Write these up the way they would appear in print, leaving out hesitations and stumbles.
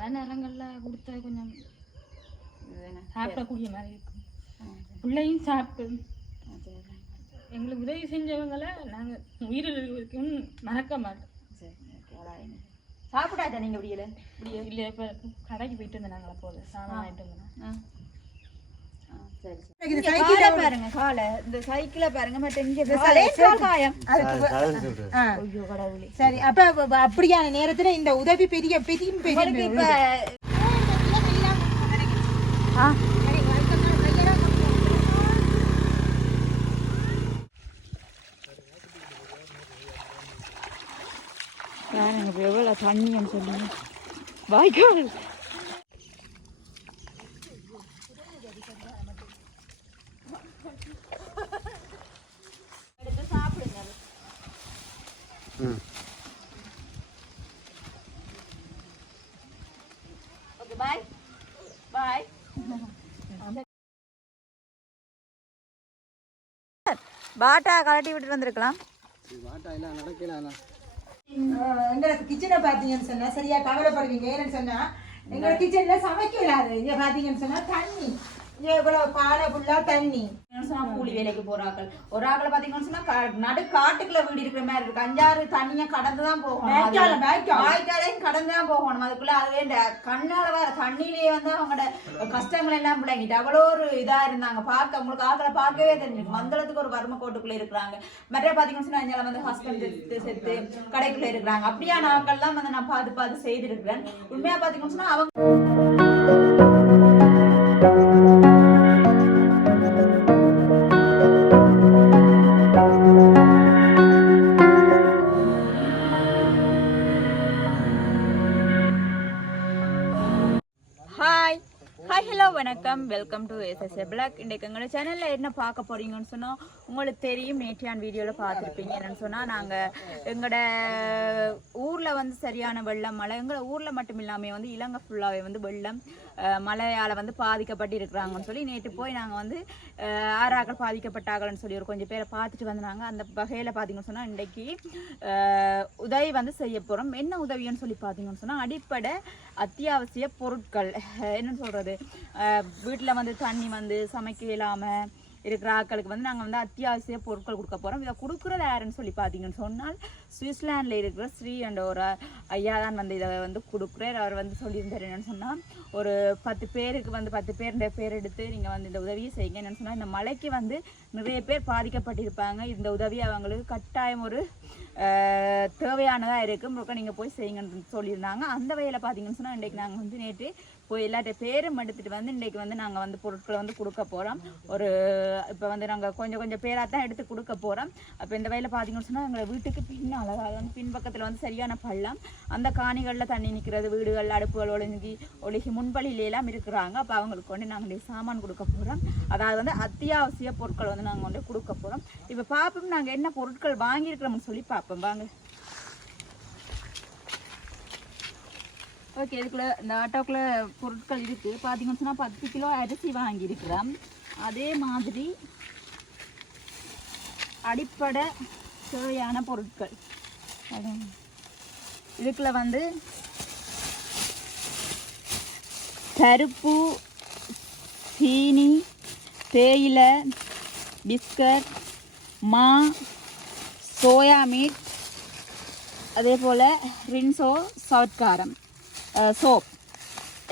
மழை நேரங்களில் கொடுத்தது கொஞ்சம் சாப்பிடக்கூடிய மாதிரி இருக்கும். பிள்ளையும் சாப்பிட்டு எங்களுக்கு உதவி செஞ்சவங்களை நாங்கள் உயிரிழக்கும் மறக்க மாட்டோம். சாப்பிடாதா நீங்கள் முடியல இல்லை இப்போ கடைக்கு போயிட்டு இருந்தோம். நாங்கள் போதும் சாமான் ஆகிட்டு இருந்தோம். பாருங்க காலை இந்த சைக்கிளை பாருங்க சரி. அப்ப அப்படியான நேரத்துல இந்த உதவி பெரிய பெரிய எவ்வளவு தண்ணின்னு சொல்லுங்க வாய்க்கால். பாட்டா கலட்டி விட்டு வந்திருக்கலாம். எங்களுக்கு கிச்சனை பாத்தீங்கன்னு சொன்னா சரியா கவலைப்படுவீங்க. ஏன்னு சொன்னா எங்க கிச்சன்ல சமைக்க இல்லாது. இங்க பாத்தீங்கன்னு சொன்னா தண்ணி இவ்வளவு பாலை ஃபுல்லா தண்ணி. கூலி வேலைக்கு போறாக்கள் ஒரு ஆக்களை பாத்தீங்கன்னு சொன்னா நடு காட்டுக்குள்ள வீடு இருக்கிற மாதிரி இருக்கு. 5-6 தண்ணிய கடந்துதான் போகணும். வாய்க்காலையும் கடந்துதான் போகணும். அதுக்குள்ள அதுவே இந்த கண்ணால வேற தண்ணியிலேயே வந்து அவங்களோட கஷ்டங்கள் எல்லாம் பிள்ளைங்கிட்டு அவ்வளோ ஒரு இதா இருந்தாங்க. பார்க்க உங்களுக்கு ஆக்களை பார்க்கவே தெரிஞ்சிருக்கு. மந்தளத்துக்கு ஒரு வறுமை கோட்டுக்குள்ள இருக்கிறாங்க. மற்ற பாத்தீங்கன்னு சொன்னா இங்கே வந்து ஹஸ்பண்ட் செத்து கடைக்குள்ள இருக்கிறாங்க. அப்படியான ஆக்கள் தான் வந்து நான் பார்த்து செய்திருக்கிறேன். உண்மையா பாத்தீங்கன்னு சொன்னா அவங்க வணக்கம், வெல்கம் டு SSA Black. இன்றைக்கு எங்களோட சேனலில் என்ன பார்க்க போகிறீங்கன்னு சொன்னால் உங்களுக்கு தெரியும். நேற்றையான வீடியோவில் பார்த்துருப்பீங்க. என்னென்னு சொன்னால் நாங்கள் எங்களோட ஊரில் வந்து சரியான வெள்ளம் மழை. எங்களோட ஊரில் மட்டும் இல்லாமல் வந்து இலங்கை ஃபுல்லாகவே வந்து வெள்ளம் மழையால் வந்து பாதிக்கப்பட்டு இருக்கிறாங்கன்னு சொல்லி நேற்று போய் நாங்கள் வந்து ஆறாக்கள் பாதிக்கப்பட்டாங்கன்னு சொல்லி ஒரு கொஞ்சம் பேரை பார்த்துட்டு வந்தாங்க. அந்த வகையில் பார்த்தீங்கன்னு சொன்னால் இன்றைக்கு உதவி வந்து செய்ய போகிறோம். என்ன உதவின்னு சொல்லி பார்த்தீங்கன்னு சொன்னால் அடிப்படை அத்தியாவசிய பொருட்கள். என்னன்னு சொல்கிறது, வீட்டில் வந்து தண்ணி வந்து சமைக்க இல்லாமல் இருக்கிற ஆட்களுக்கு வந்து நாங்கள் வந்து அத்தியாவசிய பொருட்கள் கொடுக்க போகிறோம். இதை கொடுக்குறது யாருன்னு சொல்லி பார்த்தீங்கன்னு சொன்னால் சுவிட்சர்லாண்டில் இருக்கிற ஸ்ரீ என்ற ஒரு ஐயா தான் வந்து இதை வந்து கொடுக்குறார். அவர் வந்து சொல்லியிருந்தார் என்னென்னு சொன்னால் ஒரு 10 பேருக்கு வந்து 10 பேர் எடுத்து நீங்கள் வந்து இந்த உதவியை செய்யுங்க. என்னென்னு சொன்னால் இந்த மழைக்கு வந்து நிறைய பேர் பாதிக்கப்பட்டிருப்பாங்க. இந்த உதவி அவங்களுக்கு கட்டாயம் ஒரு தேவையானதாக இருக்குது. நீங்கள் போய் செய்யுங்கன்னு சொல்லியிருந்தாங்க. அந்த வகையில் பார்த்தீங்கன்னு சொன்னால் இன்றைக்கு நாங்கள் வந்து நேற்று போய் எல்லாட்ட பேரும் எடுத்துகிட்டு வந்து இன்றைக்கி வந்து நாங்கள் வந்து பொருட்களை வந்து கொடுக்க போகிறோம். ஒரு இப்போ வந்து நாங்கள் கொஞ்சம் பேராக தான் எடுத்து கொடுக்க போகிறோம். அப்போ இந்த வகையில் பார்த்தீங்கன்னு சொன்னால் எங்களை வீட்டுக்கு பின்னால் வந்து பின்பக்கத்தில் வந்து சரியான பள்ளம். அந்த காணிகளில் தண்ணி நிற்கிறது, வீடுகள் அடுப்புகள் ஒழுகி முன்பள்ளியிலாம் இருக்கிறாங்க. அப்போ அவங்களுக்கு வந்து நாங்கள் சாமான் கொடுக்க போகிறோம். அதாவது வந்து அத்தியாவசிய பொருட்கள் வந்து நாங்கள் வந்து கொடுக்க போகிறோம். இப்போ பார்ப்போம் நாங்கள் என்ன பொருட்கள் வாங்கியிருக்கிறோம்னு சொல்லி பார்ப்போம் வாங்க. ஓகே, இதுக்குள்ள இந்த ஆட்டோக்குள்ள பொருட்கள் இருக்குது. பார்த்தீங்கன்னு சொன்னால் 10 கிலோ அரிசி வாங்கியிருக்கிறோம். அதே மாதிரி அடிப்படை தேவையான பொருட்கள் இதுக்குள்ள வந்து பருப்பு, சீனி, தேயிலை, பிஸ்கட், மா, சோயா மீட், அதே போல் ரின்சோ, சவுட்காரம், சோப்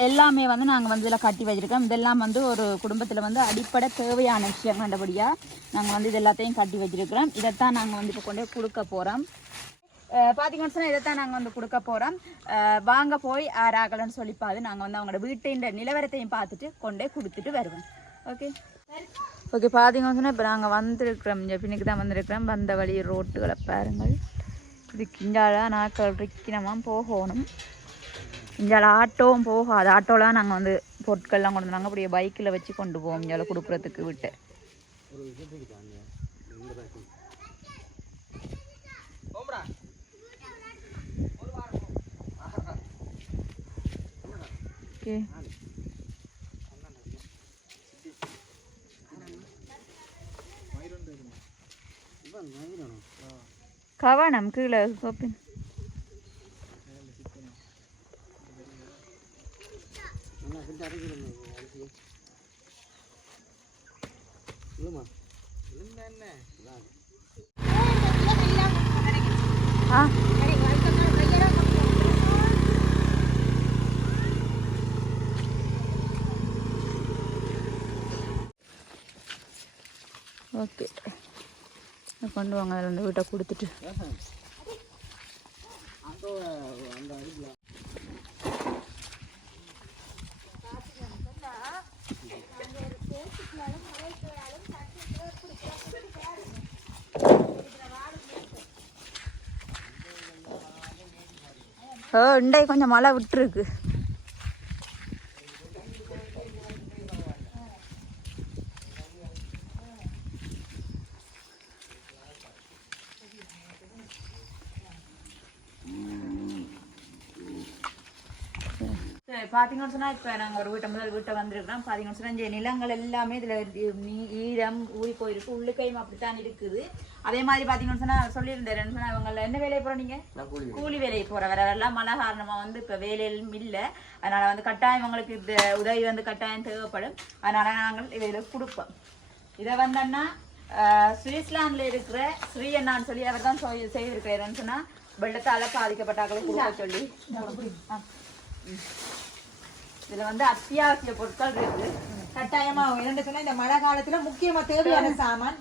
எல்லாமே வந்து நாங்கள் வந்து இதில் கட்டி வச்சுருக்கோம். இதெல்லாம் வந்து ஒரு குடும்பத்தில் வந்து அடிப்படை தேவையான விஷயம். கண்டபடியாக நாங்கள் வந்து இது எல்லாத்தையும் கட்டி வச்சுருக்கிறோம். இதைத்தான் நாங்கள் வந்து இப்போ கொண்டு போய் கொடுக்க போகிறோம். பார்த்தீங்கன்னு சொன்னால் இதைத்தான் நாங்கள் வந்து கொடுக்க போகிறோம். வாங்க போய் ஆறாகலன்னு சொல்லிப்பாது நாங்கள் வந்து அவங்களோட வீட்டின் நிலவரத்தையும் பார்த்துட்டு கொண்டே கொடுத்துட்டு வருவோம். ஓகே பார்த்தீங்கன்னு சொன்னால் இப்போ நாங்கள் வந்திருக்கிறோம். இங்கே பின்னுக்கு தான் வந்திருக்கிறோம். வந்த வழி ரோட்டுகளை பாருங்கள். இதுக்கு இஞ்சால நாட்கள் ரிக்கினமாக போகணும். இஞ்சால ஆட்டோவும் போகாது. ஆட்டோலாம் நாங்கள் வந்து பொருட்கள்லாம் கொண்டு வந்தாங்க. அப்படியே பைக்கில் வச்சு கொண்டு போவோம் இஞ்சால கொடுக்குறதுக்கு விட்டு. ஓகே கவனம் கீழே சோப்பின் ஓகே கொண்டு வாங்க ரெண்டு வீட்டை கொடுத்துட்டு இண்டை கொஞ்சம் மழை விட்டுருக்கு. பார்த்தீங்கன்னு சொன்னால் இப்போ நாங்கள் ஒரு முதல் வீட்டை வந்திருக்கிறோம். பார்த்தீங்கன்னு சொன்னால் இந்த நிலங்கள் எல்லாமே இதில் ஈரம் ஊறி போயிருக்கு, உள்ளுக்கையும் அப்படித்தான் இருக்குது. அதே மாதிரி பார்த்தீங்கன்னு சொன்னால் சொல்லியிருந்தேன் சொன்னால் இவங்க என்ன வேலையை போகிறோம் நீங்கள் கூலி வேலையை போகிற வரலாம். மழை காரணமாக வந்து இப்போ வேலையிலும் இல்லை. அதனால் வந்து கட்டாயம் உங்களுக்கு இந்த உதவி வந்து கட்டாயம் தேவைப்படும். அதனால் நாங்கள் இதில் கொடுப்போம். இதை வந்தோன்னா சுவிட்சர்லாண்டில் இருக்கிற ஸ்ரீ அண்ணான்னு சொல்லி அவர் தான் செய்திருக்கிறேன்னு சொன்னால் வெள்ளத்தால் பாதிக்கப்பட்டாக்களும் கொடுக்க சொல்லி. இதுல வந்து அத்தியாவசிய பொருட்கள் இருக்கு கட்டாயமா. என்னன்னு சொன்னா இந்த மழை காலத்துல முக்கியமா தேவையான சாமான்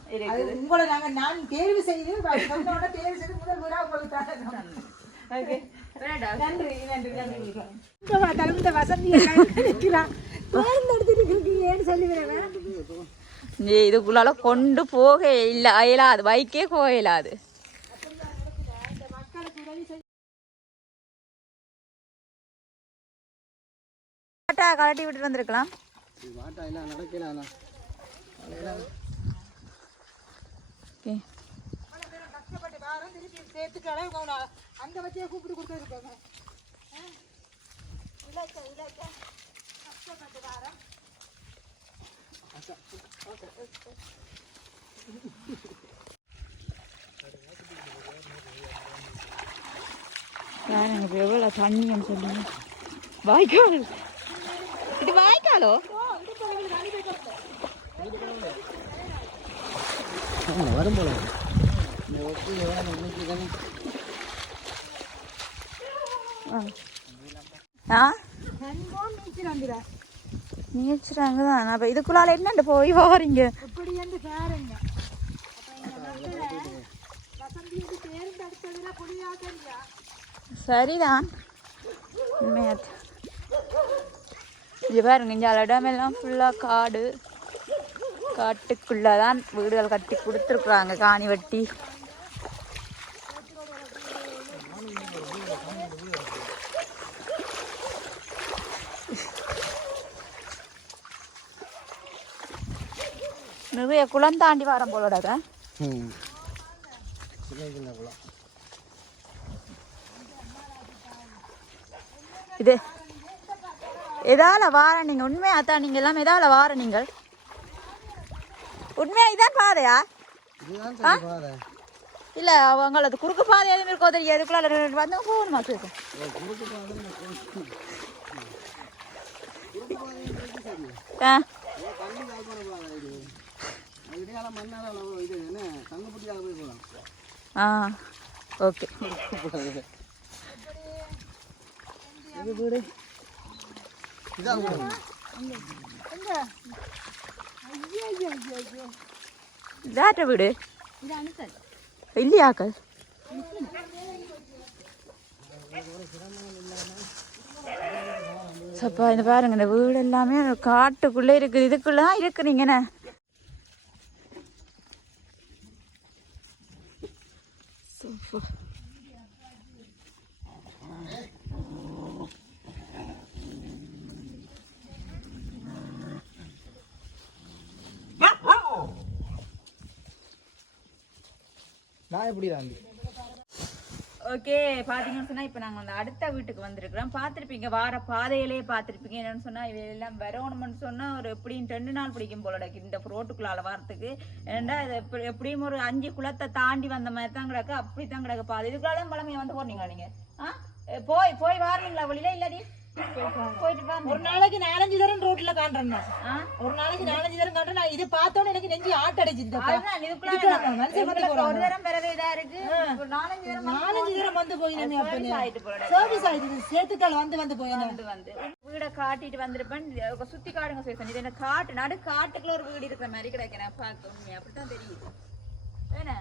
உங்களை நான் தேர்வு செய்து முதல் வீடா உங்களுக்கு நன்றி நன்றி நன்றி. இந்த வசதியை தேர்ந்தெடுத்துருக்கீங்கன்னு சொல்லிவிடுறேன். இதுக்குள்ளால கொண்டு போக இல்லை இயலாது, பைக்கே போக இயலாது. கலட்டி விட்டு வந்திருக்கலாம். அந்த வச்சியே கூப்பிட்டு கொடுத்துருக்காங்க. எவ்வளோ தண்ணின்னு சொல்லுங்க. வாய்க்கால் இது வாய்க்காலோ? வரும் போல நீச்சுறாங்க தான். அப்போ இதுக்குள்ளால என்னண்டு போய் வாரீங்க? சரிதான். இது பாருங்க, இந்த இடமெல்லாம் ஃபுல்லாக காடு. காட்டுக்குள்ளே தான் வீடுகள் கட்டி கொடுத்துருக்குறாங்க, காணி வெட்டி. நிறைய குளம் தாண்டி வரம் போலடாத. இது எதால வார நீங்க? உண்மையா தான் நீங்க எல்லாம் எதால வார நீங்கள்? உண்மையா இதான் பாதையா? இல்ல அவங்களது குறுக்கு பாதை எதுவும் இருக்கோ தெரியாது. அதுக்குள்ள வந்து போகணுமா? ஓகே. வீடு இல்லையாக்கள்? சப்பா இந்த பாருங்க, இந்த வீடு எல்லாமே காட்டுக்குள்ளே இருக்குது. இதுக்குள்ளதான் இருக்கிறீங்கண்ணே. ஓகே, பார்த்தீங்கன்னு சொன்னால் இப்போ நாங்கள் அந்த அடுத்த வீட்டுக்கு வந்திருக்கிறோம். பார்த்துருப்பீங்க, வார பாதையிலே பார்த்துருப்பீங்க. என்னென்னு சொன்னால் இவையெல்லாம் வரணும்னு சொன்னால் ஒரு எப்படியும் 2 நாள் பிடிக்கும் போல இந்த ரோட்டுக்குள்ளால வாரத்துக்கு. ஏன்னா இது எப்படியும் ஒரு 5 குளத்தை தாண்டி வந்த மாதிரி தான் கிடக்கு. அப்படி தான் கிடக்கு பாதை. இதுக்குள்ளால கிழமையை வந்து போறீங்களா நீங்கள்? போய் வாரீங்களா வழியில? இல்லாடி போயிட்டு வாங்க. ஒரு நாளைக்கு 4-5 தரம் ரோட்ல காண்றேன் ஒரு நாளைக்கு 4-5 தரம் காண்றேன் நான் இதை பார்த்தோன்னே எனக்கு நெஞ்சு ஆட்டடிச்சிருந்தா அதுதான் இதுக்குள்ள ஒரு தரம் பிறகு இதா இருக்கு ஒரு 4-5 தரம் 4-5 தரம் வந்து போயினே அப்பனே ஆயிட்டு போறேன் சர்வீஸ் ஆயிடுது சேத்துக்கள் வந்து போயினே வந்து வீட காட்டிட்டு வந்திருப்பேன் சுத்தி காடுங்க சேசன் இது என்ன காட்டு நடு காட்டுக்குள்ள ஒரு வீடு இருக்கிற மாதிரி கிடைக்க நான் பார்க்க உண்மையா அப்படித்தான் தெரியுது என்ன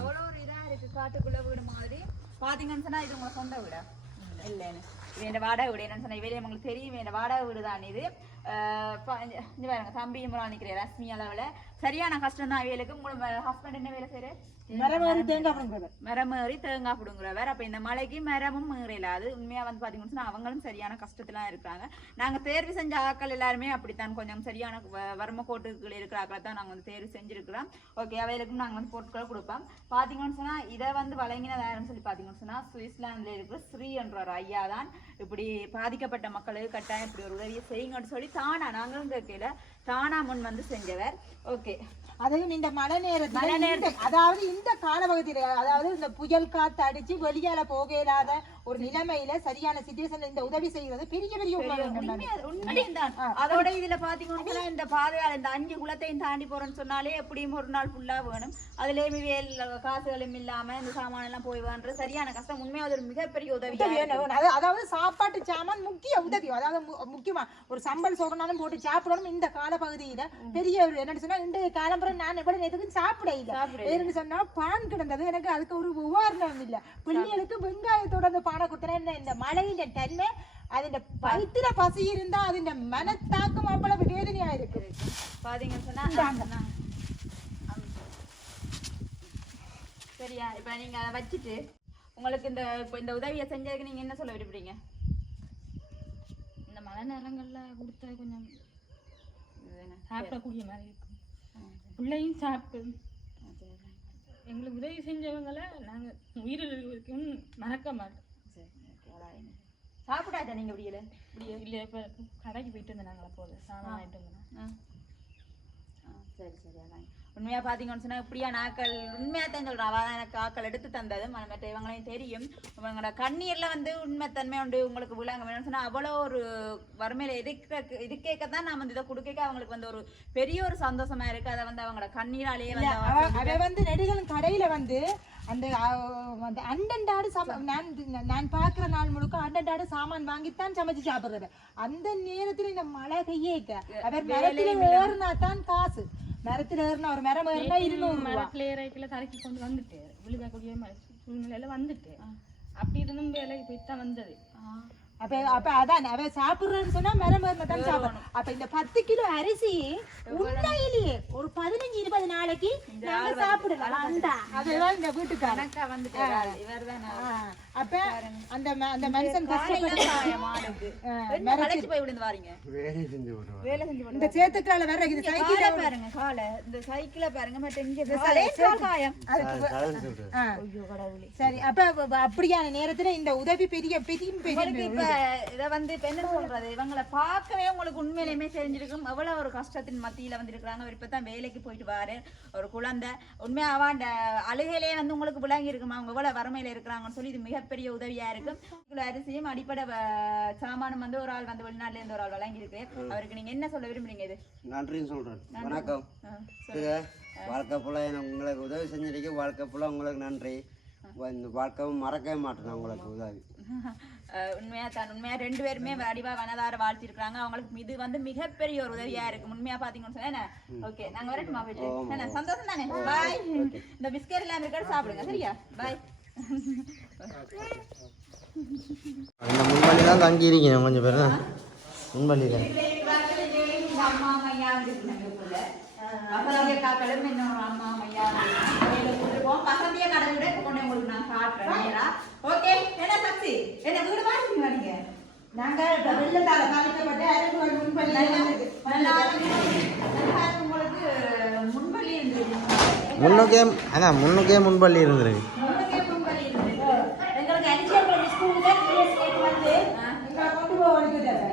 அவ்வளோ ஒரு இதா இருக்கு காட்டுக்குள்ள வீடு மாதிரி பாத்தீங்கன்னு சொன்னா இது உங்க சொந்த வீடா இல்லைன்னு இது என் வாடகை வீடு என்னன்னு சொன்னா இவையிலே உங்களுக்கு தெரியும் என் வாடகை வீடு தான் இது இங்க பாருங்க தம்பி முறை நிக்கிறேன் ரஷ்மி அளவுல சரியான கஷ்டம் தான் அவைகளுக்கு உங்களோட ஹஸ்பண்ட் என்ன வேலை செய்யற மரமேறி தேங்காய் பிடுங்குறவர் அப்ப இந்த மலைக்கு மரமும் மீறல அது உண்மையா வந்து பாத்தீங்கன்னு சொன்னா அவங்களும் சரியான கஷ்டத்துலாம் இருக்கிறாங்க நாங்க தேர்வு செஞ்ச ஆக்கள் எல்லாருமே அப்படித்தான் கொஞ்சம் சரியான வறுமை கோட்டுகள் இருக்கிற ஆக்களை தான் நாங்க வந்து தேர்வு செஞ்சிருக்கிறோம் ஓகே அவைகளுக்கும் நாங்க வந்து பொருட்களை கொடுப்போம் பாத்தீங்கன்னு சொன்னா இதை வந்து வழங்கினதாருன்னு சொல்லி பாத்தீங்கன்னு சொன்னா சுவிட்சர்லாந்துல இருக்கிற ஸ்ரீ என்ற ஒரு ஐயா தான் இப்படி பாதிக்கப்பட்ட மக்களுக்கு கட்டாயம் இப்படி ஒரு உதவியை செய்யுங்கன்னு சொல்லி தானா நாங்களும் கேட்கல தானா முன் வந்து செஞ்சவர் ஓகே அதையும் இந்த மழை நேரத்துல அதாவது இந்த காலப்பகுதியில அதாவது இந்த புயல் காத்து அடிச்சு வெளியால போக இயலாத ஒரு நிலைமையில சரியான சிச்சுவேஷன்ல இந்த உதவி செய்யறது பெரிய பெரிய உண்மைதான் அதோட இதுல பாத்தீங்கன்னா இந்த பாதையால இந்த 5 குளத்தையும் தாண்டி போறேன்னு சொன்னாலே எப்படியும் ஒரு நாள் ஃபுல்லா வேணும் அதுலயுமே வேல் காசுகளும் இல்லாம இந்த சாமான எல்லாம் போய் வேண்ட சரியான கஷ்டம் உண்மையா அது ஒரு மிகப்பெரிய உதவி அதாவது சாப்பாட்டு சாமான் முக்கிய உதவி அதாவது முக்கியமா ஒரு சம்பல் சோகனாலும் போட்டு சாப்பிடணும் இந்த காலப்பகுதியில பெரிய ஒரு என்னன்னு சொன்னா இந்த காலம் நான் எப்படி நேற்றுக்கு சாப்பிட இல்லை சொன்னா பான் கிடந்தது எனக்கு அதுக்கு ஒரு உதாரணம் இல்லை பிள்ளைகளுக்கு வெங்காயத்தோட அந்த பானை குத்துறேன் இந்த மழையின் தன்மை அது வயிற்றுல பசி இருந்தா அது மனத்தாக்கம் அவ்வளவு வேதனையா இருக்கு பாத்தீங்கன்னு சொன்னா சரியா இப்ப நீங்க அதை வச்சுட்டு உங்களுக்கு இந்த உதவியை செஞ்சதுக்கு நீங்க என்ன சொல்ல விரும்புறீங்க இந்த மழை நேரங்கள்ல கொடுத்தா கொஞ்சம் சாப்பிடக்கூடிய மாதிரி இருக்கும் பிள்ளையும் சாப்பிட்டு எங்களுக்கு உதவி செஞ்சவங்களை நாங்கள் உயிரில் வரைக்கும் மறக்க மாட்டோம் சாப்பிடாதா நீங்க முடியல இல்லை இப்போ கடைக்கு போயிட்டு வந்தோம் நாங்கள் போதும் சாமான் ஆகிட்டு வந்தோம் சரி சரி அதான் உண்மையா பாத்தீங்கன்னு சொன்னா இப்படியா நாக்கள் உண்மையா தான் சொல்றேன் அவ எனக்கு ஆக்கள் எடுத்து தந்தது மற்ற இவங்களையும் தெரியும் இவங்களோட கண்ணீர்ல வந்து உண்மைத்தன்மை உண்டு உங்களுக்கு விழாங்க வேணும்னு சொன்னா அவ்வளோ ஒரு வறுமையில இதுக்கேக்கத்தான் நான் வந்து இதை கொடுக்க அவங்களுக்கு வந்து ஒரு பெரிய ஒரு சந்தோஷமா இருக்கு அதை வந்து அவங்களோட கண்ணீராலேயே வந்து வந்து நெடுகளும் கடையில வந்து அந்த அண்டண்டாடு நான் பாக்குற நாள் முழுக்க அண்டண்டாடு சாமான் வாங்கித்தான் சமைச்சு சாப்பிடுறது அந்த நேரத்துல இந்த மழை கையேக்க அவர் மரத்துல ஏறினா தான் காசு மரத்துல ஏறினா ஒரு மரம் ஏறினா 200 மரத்துல ஏறைக்குள்ள தரைக்கு கொண்டு வந்துட்டு விழுகக்கூடிய சூழ்நிலையில வந்துட்டு அப்படி இருந்தும் வேலைக்கு போயிட்டு தான் வந்தது அப்ப அதான் அவ சாப்பிடுறேன்னு சொன்னா மரம் தான் சாப்பிடும் அப்ப இந்த 10 கிலோ அரிசி உண்மையிலேயே ஒரு 15-20 நாளைக்கு நாங்க சாப்பிடலாம் அதுதான் இந்த வீட்டுக்காரன் அப்ப அந்த மனுஷன் இந்த சேத்துக்கால வேற இது சைக்கிள பாருங்க கால இந்த சைக்கிள பாருங்க சரி அப்ப அப்படியான நேரத்துல இந்த உதவி பெரிய பெரிய இதை வந்து என்ன சொல்றது இவங்களை பார்க்கவே உங்களுக்கு உண்மையிலுமே தெரிஞ்சிருக்கும் எவ்வளவு ஒரு கஷ்டத்தின் மத்தியில வந்து இருக்கிறாங்க அவர் இப்பதான் வேலைக்கு போயிட்டு வாரு ஒரு குழந்தை உண்மையா அவாண்ட அழுகையிலேயே வந்து உங்களுக்கு விளங்கி இருக்குமா அவங்க எவ்வளவு வறுமையில இருக்கிறாங்கன்னு சொல்லி இது மிகப்பெரிய உதவியா இருக்கும் அரிசியும் அடிப்படை சாமானம் வந்து ஒரு ஆள் வந்து வெளிநாட்டுல இருந்து ஒரு ஆள் வழங்கி இருக்கு அவருக்கு நீங்க என்ன சொல்ல விரும்புறீங்க இது நன்றின்னு சொல்றேன் வணக்கம் வாழ்க்கை புள்ள உங்களுக்கு உதவி செஞ்சிருக்க வாழ்க்கை புள்ள உங்களுக்கு நன்றி இந்த வாழ்க்கை மறக்கவே மாட்டேன் உங்களுக்கு உதவி உண்மையா 2 பேருமே வடிவா வனதார வாழ்த்தி இருக்காங்க அவங்களுக்கு இது வந்து மிகப்பெரிய ஒரு உதவியா இருக்கு உண்மையா பாத்தீங்கன்னு சொன்னா ஓகே நாங்க வரட்டுமா போயிட்டு சந்தோஷம் தானே பாய் இந்த பிஸ்கட் எல்லாம் இருக்காது சாப்பிடுங்க சரியா பாய் அந்த முன்வழி தான் தங்கி இருக்கீங்க கொஞ்சம் பேர் முன்வழி தான் அம்மா மையா காக்களும் இன்னொரு அம்மா மையா பசந்திய கடை விட கொண்டு உங்களுக்கு நான் காட்டுறேன் ஓகே என்ன சக்தி என்ன வீடு வாங்கிட்டீங்களா நீங்க நாங்க வெள்ளத்தால காலிக்கப்பட்ட அரைக்குள் முன்பள்ளி உங்களுக்கு முன்பள்ளி இருந்தது முன்னுக்கே முன்பள்ளி இருந்திருக்கு எங்களுக்கு அரிசியர்கள் ஸ்கூலுக்கு வந்து எங்களை கொண்டு போக வலிக்கிட்டாங்க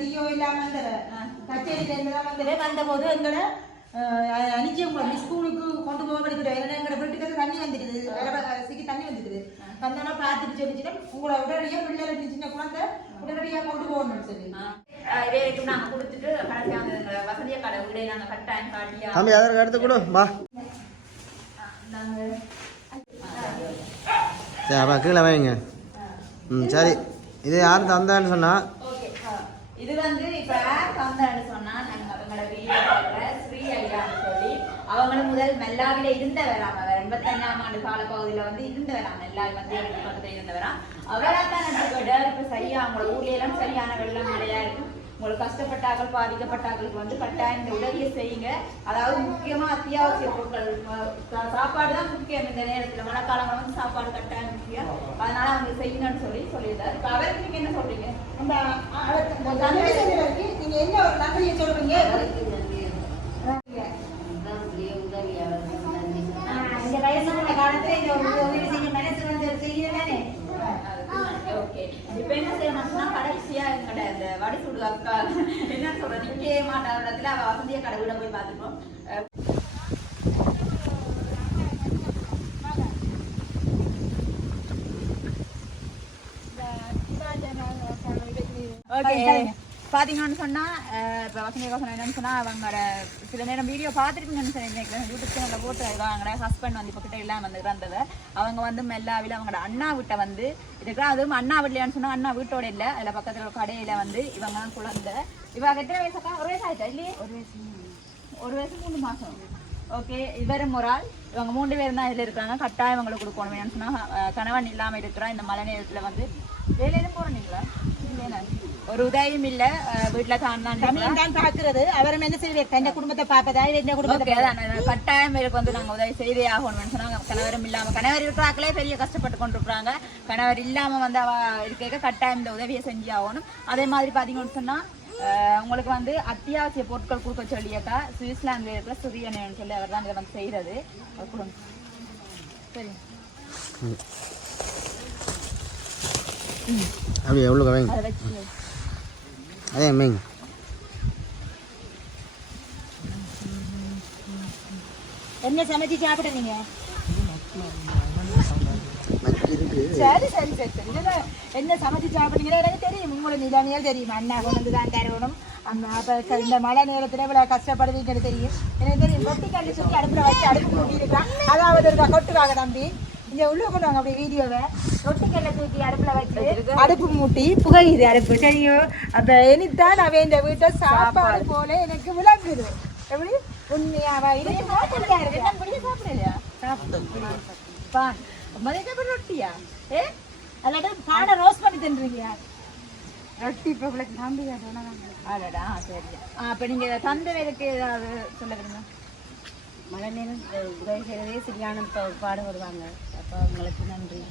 டிஓ இல்லாம கச்சேரியில வந்தபோது எங்களை அனுப்பிச்சு உங்களை ஸ்கூலுக்கு கொண்டு போக வலிக்கிட்டோம் ஏன்னா எங்களை வீட்டுக்கு தண்ணி வந்துடுது சிக்கி தண்ணி வந்துடுது வந்தோன்னா பார்த்துட்டு சொல்லிச்சுன்னா உங்களை உடனடியாக பிள்ளை சின்ன குழந்தை உடனடியாக கொண்டு போகணும்னு சொல்லி வேலைக்கு நாங்கள் கொடுத்துட்டு கடைசியாக வசதியாக கடை வீடே நாங்கள் கட்டாயம் காட்டியா தம்பி அதற்கு எடுத்து கொடு வா சரி அப்போ கீழே வைங்க சரி இது யார் தந்தான்னு சொன்னா ஓகே இது வந்து இப்போ தந்தான்னு சொன்னா நாங்கள் அவங்களோட வீடியோ ஸ்ரீ ஐயான்னு சொல்லி அவங்களும் முதல் மெல்லாவில இருந்த வராம 85ஆம் ஆண்டு காலப்பகுதியில் வந்து இருந்த வராம எல்லாரும் வந்து பக்கத்தில் இருந்த வரான் அவராத்தான் எடுத்துக்கிட்டார். இப்போ சரியா அவங்களோட ஊர்ல எல்லாம் சரியான வெள்ளம் மழையா இருக்கும். உங்களுக்கு கஷ்டப்பட்டார்கள் பாதிக்கப்பட்டார்களுக்கு வந்து கட்டாயம் இந்த உதவியை செய்யுங்க. அதாவது முக்கியமா அத்தியாவசிய பொருட்கள் சாப்பாடு தான் முக்கியம். இந்த நேரத்தில் மழைக்காலங்கள் வந்து சாப்பாடு கட்டாயம் முக்கியம். அதனால அவங்க செய்யணும்னு சொல்லியிருந்தாரு. இப்போ அவருக்கு நீங்க என்ன சொல்றீங்க? நீங்க என்ன ஒரு நன்றியை சொல்றீங்க? இந்த வயசான காலத்துல இந்த ஒரு உதவி செய்ய மனசு வந்து செய்யதானே. ஓகே இப்போ என்ன செய்யணும்னா கடைசியா எங்கட இந்த வடிசுடு அக்கா என்ன சொல்ற நிக்கவே மாட்டார் இடத்துல அவ வசந்திய கடை விட போய் பார்த்துப்போம். ஓகே பார்த்தீங்கன்னு சொன்னால் இப்போ வசந்தியக்கோசனம் என்னன்னு சொன்னால் அவங்களோட சில நேரம் வீடியோ பார்த்துருப்பீங்கன்னு சொல்லி நினைக்கிறேன். யூடியூப் சேனலில் போட்டு அவங்களோட ஹஸ்பண்ட் வந்து இப்போ கிட்ட இல்லாமல் வந்து இருந்தது. அவங்க வந்து மெல்லாவில் அவங்களோட அண்ணா வீட்டை வந்து இதுக்கெல்லாம் அதுவும் அண்ணா வீட்லையான்னு சொன்னால் அண்ணா வீட்டோட இல்லை. அதில் பக்கத்தில் ஒரு கடையில் வந்து இவங்க தான் குழந்தை. இவங்க எத்தனை வயசாக்கா? ஒரு வயசு ஆயிட்டா இல்லையே? ஒரு வயசு 3 மாதம். ஓகே இவரும் ஒரு ஆள். இவங்க 3 பேர் தான் இதில் இருக்கிறாங்க. கட்டாயம் இவங்களுக்கு கொடுக்கணும். என்னன்னு சொன்னால் கணவன் இல்லாமல் இருக்கிறா இந்த மழை நேரத்தில் வந்து வேலையிலும் போகிறீங்களா? இல்லைண்ணா ஒரு உதவியும் இல்ல வீட்டுல தான் பாக்குறது. அவரும் என்ன செய்வார்? தன் குடும்பத்தை பார்ப்பதா குடும்பத்தை கட்டாயம் பேருக்கு வந்து நாங்க உதவி செய்தே ஆகணும்னு சொன்னாங்க. கணவரும் இல்லாம கணவர் இருக்கிறாங்களே பெரிய கஷ்டப்பட்டு கொண்டு இருக்கிறாங்க. கணவர் இல்லாம வந்து அவ இருக்க கட்டாயம் இந்த உதவியை செஞ்சு ஆகணும். அதே மாதிரி பாத்தீங்கன்னு சொன்னா உங்களுக்கு வந்து அத்தியாவசிய பொருட்கள் கொடுக்க சொல்லியாக்கா சுவிட்சர்லாந்துல இருக்கிற சுரியன்னு சொல்லி அவர் தான் இதை வந்து செய்யறது. சரி அப்படி எவ்வளோ வைங்க அதை வச்சு அதே வைங்க. என்ன சமைச்சு சாப்பிடுறீங்க? சரி சரி சரி சரி என்ன சமைச்சு சாப்பிடுறீங்களா? எனக்கு தெரியும். உங்களோட நிலைமையால் தெரியும். அண்ணா கொண்டு தான் தரணும். அந்த இந்த மழை நேரத்தில் இவ்வளோ கஷ்டப்படுவீங்கன்னு தெரியும். எனக்கு தெரியும். ரொட்டி கல்லி சுற்றி அடுப்பில் வச்சு அடுப்பு ஊட்டி இருக்கான். அதாவது இருக்கா கொட்டுவாங்க தம்பி. இங்கே உள்ள கொண்டு வாங்க அப்படி வீடியோவை. ரொட்டிக்கல்ல தூக்கி அடுப்பில் வச்சு அடுப்பு மூட்டி புகையுது அடுப்பு. சரியோ அப்போ இனித்தான் அவன் இந்த வீட்டை சாப்பாடு போல எனக்கு விளங்குது. எப்படி உண்மையாவா? இதுக்கு ஹோட்டலில் இருக்கு. என்ன முடிய சாப்பிடலையா? சாப்பிட்டு பான் மதியம் ரொட்டியா? அல்லாட்ட பானை ரோஸ்ட் பண்ணி தின்றுறியா? ரொட்டி இப்போ உங்களுக்கு நம்பி அடடா சரி. அப்போ நீங்கள் தந்த வேலைக்கு ஏதாவது சொல்ல விரும்ப? மழை நேரம் உதவி செய்யறதே சரியான பாடு வருவாங்க. அப்போ அவங்களுக்கு நன்றி.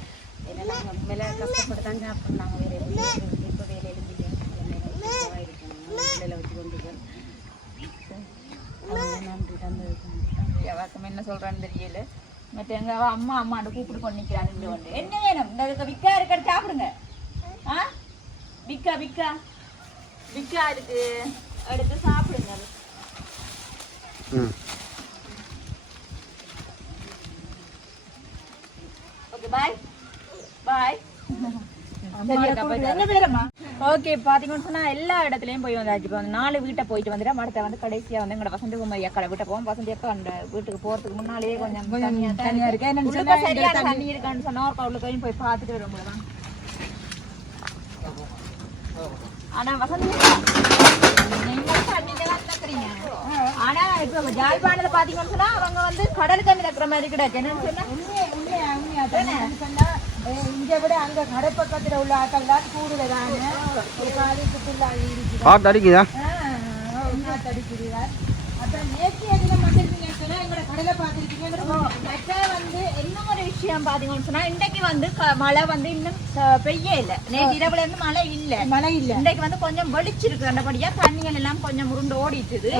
ஏன்னா மேலே கஷ்டப்பட்டு தான் சாப்பிட்றாங்க. வேறு இப்போ வேலை எழுந்திருக்கேன் வச்சு கொண்டு நன்றி தந்ததுக்கு. அவக்கம் என்ன சொல்கிறான்னு தெரியல. மற்ற எங்கள் அம்மா அம்மாண்டு கூப்பிட்டு கொண்டு நிற்கிறான்னு கொண்டு என்ன வேணும்? இந்த விக்கா இருக்க சாப்பிடுங்க. ஆ விக்கா விக்கா விக்கா இருக்கு எடுத்து சாப்பிடுங்க. ஓகே பாய் பாய். ஓகே பாத்தீங்கன்னு சொன்னா எல்லா இடத்துலயும் போய் வந்தாச்சு. இப்போ 4 வீட்டை போயிட்டு வந்துட்டு அடுத்த வந்து கடைசியா வந்து எங்களோட வசந்தகுமாரி அக்கா வீட்டை போவோம். வசந்தி அக்கா அந்த வீட்டுக்கு போறதுக்கு முன்னாலேயே கொஞ்சம் தனியா இருக்கு. சரியான தண்ணி இருக்கான்னு சொன்னா ஒரு கவுளுக்கையும் போய் பார்த்துட்டு வரும் போதுதான். ஆனா வசந்தி ஆனா இப்ப ஜாழ்ப்பாணத்துல பாத்தீங்கன்னு சொன்னா அவங்க வந்து கடல் தண்ணி இருக்கிற மாதிரி கிடையாது. என்னன்னு சொன்னா இங்க விட அங்க கடை பக்கத்துல உள்ள ஆட்கள் தான் கூடுதலான ஒரு காலிக்குள்ள அடிக்குதா அடிக்குதா. அப்புறம் நேற்றைய தினம் வந்திருக்கீங்கன்னு சொன்னா எங்களோட கடையில பார்த்துருக்கீங்க. வந்து என்ன ஒரு விஷயம் பாத்தீங்கன்னு சொன்னா இன்றைக்கு வந்து மழை வந்து இன்னும் பெய்ய இல்லை. நேற்று இரவுல இருந்து மழை இல்லை. இன்றைக்கு வந்து கொஞ்சம் வெளிச்சிருக்கு. அந்தபடியா தண்ணிகள் எல்லாம் கொஞ்சம் உருண்டு ஓடிட்டுது.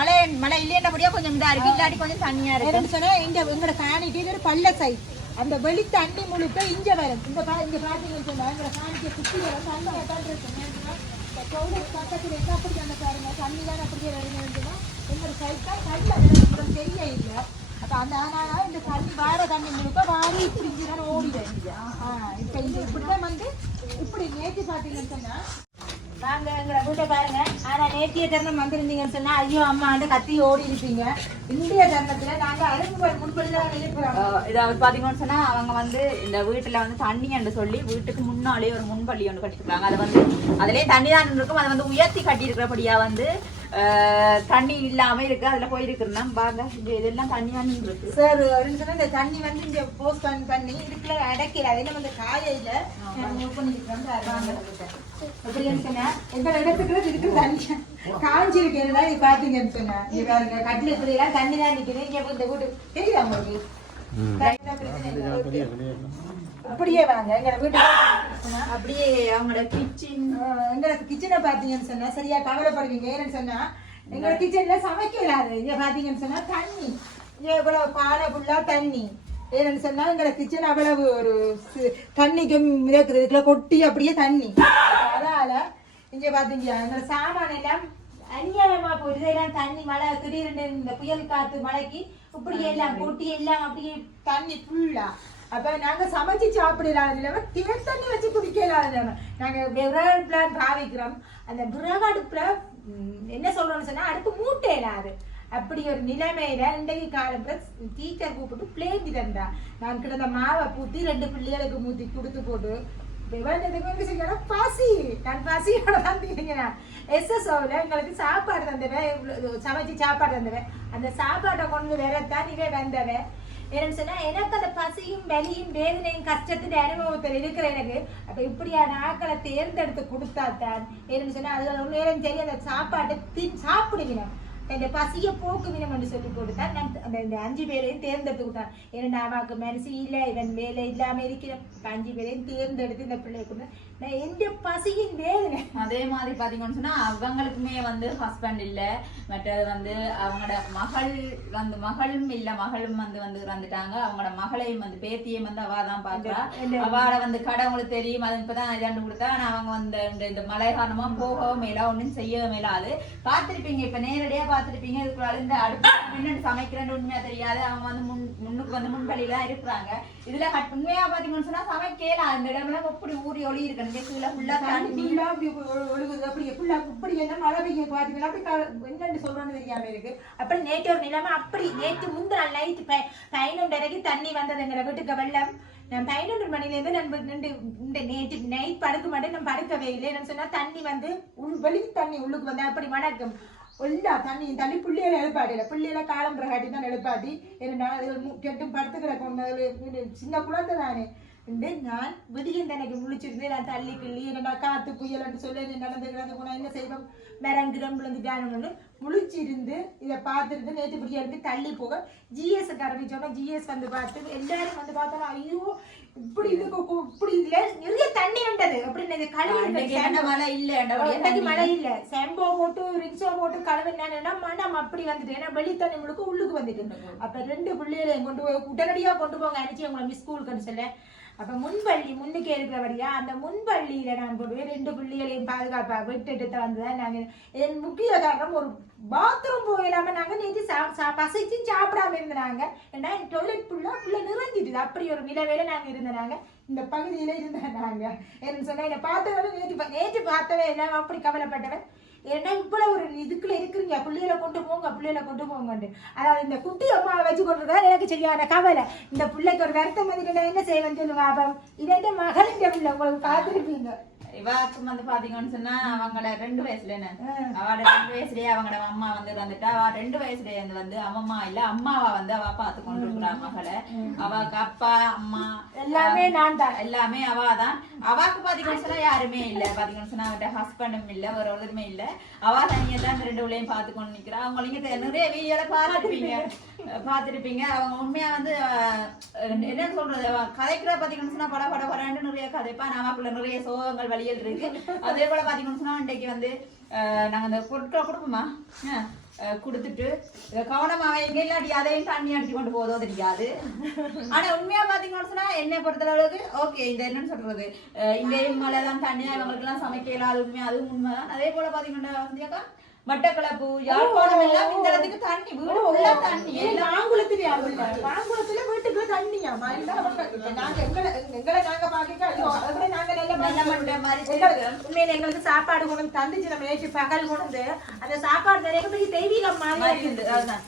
மழை இல்லையபடியா கொஞ்சம் இதா இருக்கு. இல்லாட்டி கொஞ்சம் தண்ணியா இருக்கு சொன்னா இந்த எங்களோட காணிட்டு ஒரு பள்ள சைஸ் அந்த வெளி தண்ணி முழுக்க இங்க வரும். இங்க பாத்தீங்கன்னு சொன்னா எங்களோட காணிக்க சுத்தி வரும் தண்ணியா தான் இருக்கு. பக்கத்துல என்ன அப்படி அந்த பாருங்க தண்ணி தான் அப்படியே வருதுன்னா எங்களோட சைட் தான் கல்ல தெரிய இல்லை. அப்ப அந்த ஆனா இந்த தண்ணி வார தண்ணி முழுக்க வாரி இப்படிதான் ஓடிடுறேன். இப்ப இந்த இப்படிதான் வந்து இப்படி நேற்று பாத்தீங்கன்னு சொன்னா நாங்க எங்களை வீட்டை பாருங்க. ஆனா நேற்றைய தருணம் வந்திருந்தீங்கன்னு சொன்னா ஐயோ அம்மாண்ட கத்தி ஓடி இருப்பீங்க. இந்திய தருணத்துல நாங்க முன்படிதான் இருக்கிறோம். இதாவது பாத்தீங்கன்னு சொன்னா அவங்க வந்து இந்த வீட்டுல வந்து தண்ணி என்று சொல்லி வீட்டுக்கு முன்னாலே ஒரு முன்பள்ளி ஒன்று கட்டிருக்காங்க. அதை வந்து அதுலயே தண்ணி தான் இருக்கும். அதை வந்து உயர்த்தி கட்டி இருக்கிறபடியா வந்து தண்ணி இல்லாம இருக்கு. அதுல போயிருக்குன்னா பாருங்க இதெல்லாம் தண்ணி தான் இருக்கு சார் அப்படின்னு சொன்னா இந்த தண்ணி வந்து இங்க போஸ்ட் பண்ணி இதுக்குள்ள அடைக்கல. அது என்ன வந்து காலையில அப்படின்னு சொன்னா எங்க இடத்துக்குள்ள இருக்கு தண்ணி காஞ்சிருக்கேன். இது பாத்தீங்கன்னு சொன்னா இங்க பாருங்க கட்டில இப்படி எல்லாம் தண்ணி தான் நிக்குது. இங்க இந்த வீட்டு தெரியுதா உங்களுக்கு? அப்படியே வாங்க எங்க வீட்டு அப்படியே அவங்களோட கிச்சன் எங்க கிச்சனை பாத்தீங்கன்னு சொன்னா சரியா கவலைப்படுவீங்க. ஏன்னு சொன்னா எங்க கிச்சன்ல சமைக்கலாது. இங்க பாத்தீங்கன்னு சொன்னா தண்ணி இங்க இவ்வளவு பானை ஃபுல்லா தண்ணி. ஏன்னு சொன்னா எங்க கிச்சன் அவ்வளவு ஒரு தண்ணிக்கு மிதக்குறதுக்குள்ள கொட்டி அப்படியே தண்ணி. அதனால இங்க பாத்தீங்க எங்க சாமான எல்லாம் அநியாயமா போயிடுது. எல்லாம் தண்ணி மழை திடீர்னு இந்த புயல் காத்து மழைக்கு இப்படி எல்லாம் கொட்டி எல்லாம் அப்படியே தண்ணி ஃபுல்லா. அப்ப நாங்க சமைச்சு சாப்பிடலாம் இல்லாம திணை தண்ணி வச்சு குடிக்கலாம் இல்லாம நாங்க விறகு பிளான் பாவிக்கிறோம். அந்த விறகு அடுப்புல என்ன சொல்றோம்னு சொன்னா அடுப்பு மூட்டையிலாது. அப்படி ஒரு நிலைமையில இன்றைக்கு காலத்துல டீச்சர் கூப்பிட்டு பிளேஞ்சி தந்தா. நான் கிடந்த மாவை பூத்தி 2 பிள்ளைகளுக்கு மூத்தி கொடுத்து போட்டு பசி நான் பசியோட தான் தீங்கிறேன். SSOல எங்களுக்கு சாப்பாடு தந்தவன் சமைச்சு சாப்பாடு தந்தவன். அந்த சாப்பாட்டை கொண்டு வரத்தான் இவன் வந்தவன். என்னன்னு சொன்னா எனக்கு அந்த பசியும் வலியும் வேதனையும் கஷ்டத்தின் அனுபவத்தில் இருக்கிற எனக்கு அப்ப இப்படியான ஆக்களை தேர்ந்தெடுத்து கொடுத்தாத்தான் என்னன்னு சொன்னா அதுல நேரம் சரி அந்த சாப்பாட்டை சாப்பிடுவினோம். அந்த பசியை போக்குவினம் என்று சொல்லி கொடுத்தான். நான் அந்த 5 பேரையும் தேர்ந்தெடுத்து கொடுத்தான். ஏன்னா அவாக்கு மனசு இல்லை இவன் வேலை இல்லாம இருக்கிற 5 பேரையும் தேர்ந்தெடுத்து இந்த பிள்ளைய கொண்டு நான் எந்த பசியின் வேதனை. அதே மாதிரி பாத்தீங்கன்னு சொன்னா அவங்களுக்குமே வந்து ஹஸ்பண்ட் இல்ல. மற்றது வந்து அவங்களோட மகள் வந்து மகளும் இல்ல. மகளும் வந்து வந்துட்டாங்க. அவங்களோட மகளையும் வந்து பேத்தியும் வந்து அவாதான் பாக்குறா. அவளை வந்து கடவுளுக்கு தெரியும். அது இப்பதான் இதாண்டு கொடுத்தா. ஆனா அவங்க வந்து இந்த மழை காரணமா போகவும் மேலா ஒன்னும் செய்யவும் மேலாது. பார்த்திருப்பீங்க இப்ப நேரடியா பார்த்திருப்பீங்க. இதுக்குள்ள இந்த அடுப்பு முன்னாடி சமைக்கிறேன்னு உண்மையா தெரியாது. அவங்க வந்து முன்னுக்கு வந்து முன்பள்ளிலாம் இருக்கிறாங்க. இதுல உண்மையா பாத்தீங்கன்னு சொன்னா சமைக்கலாம். அந்த இடம்ல எப்படி ஊறி ஒளி இருக்கு அப்படி நேற்று ஒரு நிலைமை அப்படி நேற்று முந்தின நைட்டு 11:30 தண்ணி வந்தது எங்க வீட்டுக்கு வெள்ளம். நான் 11 மணிலேருந்து நேற்று நைட் படுக்க மாட்டேன். நான் படுக்கவே இல்லை. என்ன சொன்னா தண்ணி வந்து வெளி தண்ணி உள்ளுக்கு வந்து அப்படி வணக்கம் எல்லா தண்ணியும் தள்ளி பிள்ளைகளை எழுப்பாட்டில பிள்ளைகளை காலம் பிரகாட்டி தான் எழுப்பாட்டி. ஏன்னா கெட்டும் படுத்துக்கிற கொண்டு சின்ன குழந்தை தானே நான் விடியும் எனக்கு முழிச்சிருந்து நான் தள்ளி கிள்ளி என்னடா காத்து புயல்னு சொல்லி நடந்துக்கிறது போனா என்ன செய்வோம் மிரங்குறம் விழுந்துட்டானு முழிச்சிருந்து இதை பார்த்துருந்து நேற்று இப்படியா இருந்து தள்ளி போக GS ஆரம்பிச்சோன்னா GS வந்து பார்த்து எல்லாரும் வந்து பார்த்தோம் ஐயோ இப்படி இதுக்கு இப்படி இதுல நிறைய தண்ணி உண்டது அப்படின்னு கழுவி மழை இல்ல மழை இல்ல செம்போ போட்டு ரிக்ஸோ போட்டு கழுவினா மனம் அப்படி வந்துட்டு ஏன்னா வெளி தண்ணி முழுக்க உள்ளுக்கு வந்துட்டு. அப்ப 2 பிள்ளைகளையும் கொண்டு போய் உடனடியா கொண்டு போங்க அனுப்பிச்சு அவங்களை ஸ்கூலுக்குன்னு சொல்ல. அப்ப முன்பள்ளி முன்னுக்கு இருக்கிறபடியா அந்த முன்பள்ளியில நான் கொண்டு போய் 2 பிள்ளைகளையும் பாதுகாப்பா விட்டுட்டு வந்தேன். நாங்க என் முக்கிய காரணம் ஒரு பாத்ரூம் போயிடாம நாங்க நேற்று பசிச்சும் சாப்பிடாம இருந்தாங்க. ஏன்னா டொய்லெட் ஃபுல்லா நிறைஞ்சிட்டு அப்படி ஒரு நிலவேல நாங்க இருந்தாங்க. இந்த பகுதியில இருந்தாங்க என்ன சொன்னா என்னை பார்த்தவரை நேற்று பார்த்தவே எல்லாம் அப்படி கவலைப்பட்டவன். ஏன்னா இவ்வளவு ஒரு இதுக்குள்ள இருக்கிறீங்க பிள்ளைகளை கொண்டு போங்கண்டு. அதாவது இந்த குட்டி அம்மாவை வச்சு கொண்டிருக்கா எனக்கு சரியான கவலை. இந்த பிள்ளைக்கு ஒரு வருத்தம் வந்துட்டு என்ன செய்வேன்னு சொல்லுங்க. அப்ப இதே மகளின் பிள்ளை உங்களுக்கு பார்த்துருப்பீங்க. இவாக்கும் வந்து பாத்தீங்கன்னு சொன்னா அவங்கள 2 வயசுல அவட 2 வயசுலயே அவங்களோட அம்மா வந்து வந்துட்டா. அவ 2 வயசுலயே வந்து அம்மா இல்ல அம்மாவா வந்து அவ பாத்து கொண்டு இருக்கிறா மகளை. அவக்கு அப்பா அம்மா எல்லாமே நான் தான் எல்லாமே அவாதான். அவாக்கு பாத்தீங்கன்னு சொன்னா யாருமே இல்ல. பாத்தீங்கன்னு சொன்னா அவட்ட ஹஸ்பண்டும் இல்ல ஒரு ஒருத்தருமே இல்ல. அவா தனியா தான் 2 பிள்ளையும் பாத்து கொண்டு நிக்கிறா. அவங்க நீங்க நிறைய வீடியோல பாத்துருப்பீங்க. அவங்க உண்மையா வந்து என்ன சொல்றது கதைக்கிற பாத்தீங்கன்னு சொன்னா பட நிறைய கதைப்பா. நமக்குள்ள நிறைய சோகங்கள் வழிகள் இருக்கு. அதே போல பாத்தீங்கன்னு சொன்னா இன்றைக்கு வந்து நாங்க அந்த பொருட்களை கொடுப்போமா கொடுத்துட்டு கவனமாக எங்க இல்லாட்டி அதையும் தண்ணி அடிச்சு கொண்டு போதோ தெரியாது. ஆனா உண்மையா பாத்தீங்கன்னு சொன்னா என்னை பொறுத்தளவுக்கு ஓகே இந்த என்னன்னு சொல்றது இங்கேயும் மழைதான் தண்ணியா இவங்களுக்கு எல்லாம் சமைக்க இல்லாத உண்மையா அதுவும் உண்மைதான். அதே போல பாத்தீங்கன்னா மட்டக்களப்பு யாழ்ப்பாணம் எல்லாம் இந்த இடத்துக்கு தண்ணி வீடு ஃபுல்லா தண்ணி எல்லாம் மாங்குளத்திலே மாங்குளத்துல வீட்டுக்கு தண்ணியாமா நாங்க எங்களை நாங்க பாக்க நாங்க நல்ல மண்டை மாதிரி உண்மையில எங்களுக்கு சாப்பாடு கொண்டு வந்து தந்துச்சு நம்ம நேற்று பகல் கொண்டு வந்து அந்த சாப்பாடு நிறைய பெரிய தெய்வீகம் மாதிரி இருக்குது அதுதான்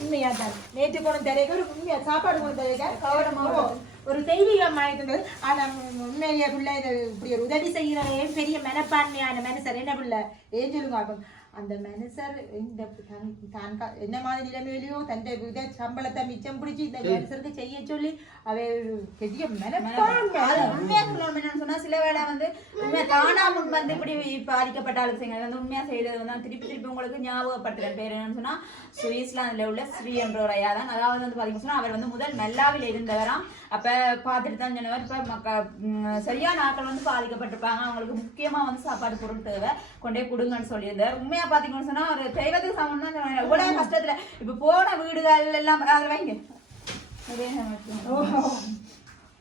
உண்மையா தான் நேற்று கொண்டு தெரியக்க ஒரு உண்மையா சாப்பாடு கொண்டு தெரியக்க ஒரு தெய்வீகம் ஆயிட்டு. ஆனா உண்மையிலேயே பிள்ளை இப்படி ஒரு உதவி செய்யறதே பெரிய மனப்பான்மையான மனுஷர் என்ன பிள்ளை ஏன் சொல்லுங்க அந்த மனுஷர் இந்த என்ன மாதிரி நிலைமையிலையோ தன்னுடைய சம்பளத்தை மிச்சம் பிடிச்சி இந்த மனுஷருக்கு செய்ய சொல்லி அவ பெரிய உண்மையா சொல்லணும் சொன்னா சில வேளை வந்து உண்மையா தானா முன் வந்து இப்படி பாதிக்கப்பட்ட ஆளுக்கு செய்யுங்க வந்து உண்மையா செய்யறது வந்து திருப்பி உங்களுக்கு ஞாபகப்படுத்துறேன் பேர் என்னன்னு சொன்னா சுவிட்சர்லாந்துல உள்ள ஸ்ரீ என்ற ஒரு ஐயா தான். அதாவது வந்து பாத்தீங்கன்னா சொன்னா அவர் வந்து முதல் மெல்லாவில் இருந்தவராம். அப்ப பாத்துட்டு தான் சொன்னவர் இப்ப சரியான ஆட்கள் வந்து பாதிக்கப்பட்டிருப்பாங்க, அவங்களுக்கு முக்கியமா வந்து சாப்பாடு பொருள் தேவை கொண்டே கொடுங்கன்னு சொல்லியிருந்தார். உண்மையா பாத்தீங்கன்னு சொன்னா ஒரு தெய்வத்துக்கு சமம் தான் சொன்னாங்க. எவ்வளவு கஷ்டத்துல இப்ப போன வீடுகள் எல்லாம் அதை வைங்க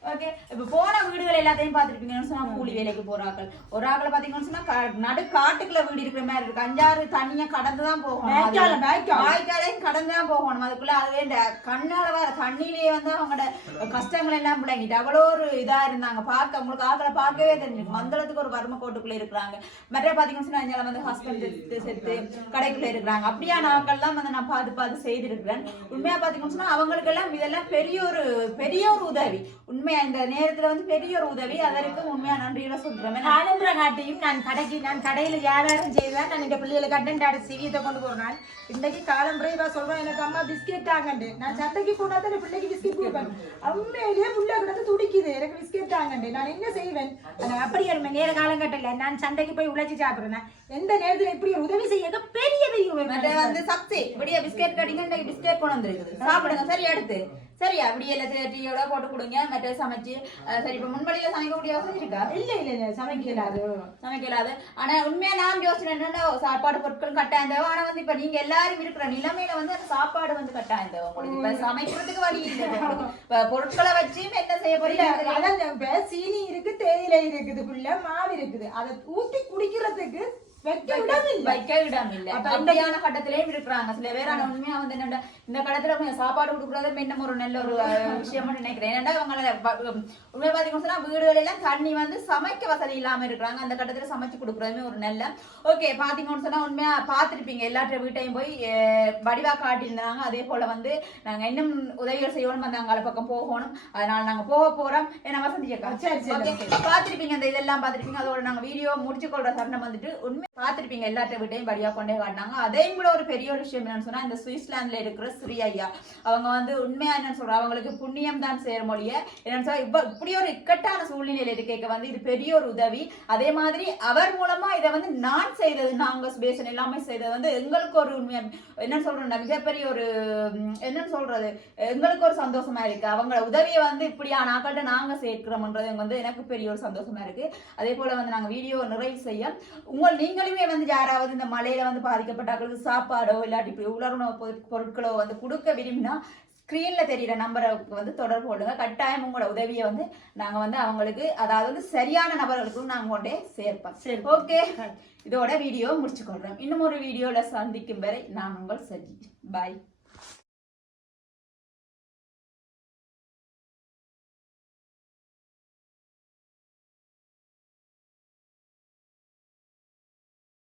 ஓகே. இப்ப போன வீடுகள் எல்லாத்தையும் பாத்துருப்பீங்கன்னு சொன்னா கூலி வேலைக்கு போறாக்கள் ஒரு ஆக்களை பாத்தீங்கன்னு சொன்னா நடு காட்டுக்குள்ள வீடு இருக்கிற மாதிரி இருக்கு. 5-6 தண்ணிய கடந்துதான் போகணும், வாய்க்காலையும் கடந்துதான் போகணும். அதுக்குள்ள அதுவே இந்த கண்ணால வர தண்ணியிலேயே வந்து அவங்களோட கஷ்டங்கள் எல்லாம் விளங்கிட்டு அவ்வளோ ஒரு இதா இருந்தாங்க. பார்க்க உங்களுக்கு ஆக்களை பார்க்கவே தெரிஞ்சிருக்கும் மந்தளத்துக்கு ஒரு வறுமை கோட்டுக்குள்ள இருக்கிறாங்க. மற்ற பாத்தீங்கன்னு சொன்னா இங்க வந்து ஹஸ்பண்ட் செத்து கடைக்குள்ள இருக்கிறாங்க. அப்படியான ஆக்கள் தான் வந்து நான் பார்த்து செய்திருக்கிறேன். உண்மையா பாத்தீங்கன்னு சொன்னா அவங்களுக்கு எல்லாம் இதெல்லாம் பெரிய ஒரு உதவி. உண்மையா இந்த நேரத்துல வந்து பெரிய ஒரு உதவி. அதற்கு உண்மையா நன்றியோட சொல்றேன். காலம்புறங்காட்டியும் நான் கடையில வியாபாரம் செய்வேன். நான் இந்த பிள்ளைகளுக்கு அட்டன்டாட சிவியத்தை கொண்டு போறேன். இன்னைக்கு காலம்புரை இவ சொல்றேன் எனக்கு அம்மா பிஸ்கெட் தாங்கண்டு. நான் சட்டைக்கு போனாதான் என் பிள்ளைக்கு பிஸ்கெட் கொடுப்பேன். உண்மையிலேயே புள்ள கிடந்து துடிக்குது எனக்கு பிஸ்கெட் தாங்கண்டு. நான் என்ன செய்வேன் அப்படி ஒரு நேர காலங்கட்டல நான் சண்டைக்கு போய் உழைச்சி சாப்பிடுறேன். எந்த நேரத்துல இப்படி ஒரு உதவி செய்ய பெரிய வந்து சக்தி இப்படியே பிஸ்கெட் கட்டிங்க பிஸ்கெட் கொண்டு வந்துருக்குது சாப்பிடுங்க சரி எடுத்து சரி அப்படியே டீயோட போட்டு கொடுங்க. மற்ற சமைச்சு சரி இப்ப முன்வழியில சமைக்கக்கூடிய வசதி இருக்கா? இல்ல சமைக்கலாது. ஆனா உண்மையா நான் யோசனை என்னன்னா சாப்பாடு பொருட்கள் கட்டாயம் தேவை. ஆனா வந்து இப்ப நீங்க எல்லாரும் இருக்கிற நிலைமையில வந்து அந்த சாப்பாடு வந்து கட்டாயம் தேவை. உங்களுக்கு இப்ப சமைக்கிறதுக்கு வழி இல்லை. பொருட்களை வச்சு என்ன செய்ய போறீங்க? அதான் சீனி இருக்கு, தேயிலை இருக்குது, புள்ள மாவு இருக்குது. அதை ஊத்தி குடிக்கிறதுக்கு வைக்க இடம் இல்ல. அப்படியான கட்டத்திலேயும் இருக்கிறாங்க சில பேர். ஆனா உண்மையா வந்து என்னடா இந்த கடத்துல சாப்பாடு கொடுக்குறது இன்னும் ஒரு நல்ல ஒரு விஷயமா நினைக்கிறேன். ஏன்னா அவங்க உண்மையா பாத்தீங்கன்னா வீடுகள் எல்லாம் தண்ணி வந்து சமைக்க வசதி இல்லாம இருக்கிறாங்க. அந்த கட்டத்துல சமைச்சு கொடுக்குறதுமே ஒரு நல்ல ஓகே. பாத்தீங்கன்னு சொன்னா உண்மையா பாத்திருப்பீங்க எல்லாற்ற வீட்டையும் போய் வடிவா காட்டியிருந்தாங்க. அதே போல வந்து நாங்க இன்னும் உதவிகள் செய்யணும், வந்து அங்கால பக்கம் போகணும். அதனால நாங்க போக போறோம். ஏன்னா வசந்தி பாத்திருப்பீங்க இந்த இதெல்லாம் பாத்திருப்பீங்க. அதோட நாங்க வீடியோ முடிச்சு கொள்ற சரணம் வந்துட்டு உண்மை பாத்திருப்பீங்க எல்லாற்ற வீட்டையும் படியா கொண்டே காட்டினாங்க. அதையும் கூட ஒரு பெரிய ஒரு விஷயம் என்னன்னு சொன்னா இந்த சுவிட்சர்லாந்துல இருக்கிற ஸ்ரீ ஐயா அவங்க வந்து உண்மையா என்னன்னு சொல்றாங்க அவங்களுக்கு புண்ணியம் தான் சேர மொழிய என்னன்னு சொல்ல இப்படி ஒரு இக்கட்டான சூழ்நிலையில இருக்க வந்து இது பெரிய ஒரு உதவி. அதே மாதிரி அவர் மூலமா இதை வந்து நான் செய்தது நாங்க சுபேசன் எல்லாமே செய்தது வந்து எங்களுக்கு ஒரு உண்மையா என்னன்னு சொல்றோம் மிகப்பெரிய ஒரு என்னன்னு சொல்றது எங்களுக்கு ஒரு சந்தோஷமா இருக்கு. அவங்க உதவியை வந்து இப்படியான ஆக்கள்கிட்ட நாங்க சேர்க்கிறோம்ன்றது வந்து எனக்கு பெரிய ஒரு சந்தோஷமா இருக்கு. அதே போல வந்து நாங்க வீடியோ நிறைவு செய்ய நீங்களுமே வந்து யாராவது இந்த மழையில வந்து பாதிக்கப்பட்டாக்களுக்கு சாப்பாடோ இல்லாட்டி இப்படி உலர்ணவு பொருட்களோ வந்து கொடுக்க விரும்பினா ஸ்கிரீன்ல தெரியுற நம்பரை வந்து தொடர்பு கொள்ளுங்க. கட்டாயம் உங்களோட உதவியை வந்து நாங்க வந்து அவங்களுக்கு அதாவது வந்து சரியான நபர்களுக்கும் நாங்க கொண்டே சேர்ப்போம். சரி ஓகே, இதோட வீடியோ முடிச்சுக்கொள்றோம். இன்னும் ஒரு வீடியோல சந்திக்கும் வரை நான் உங்கள் சஜி. பாய்.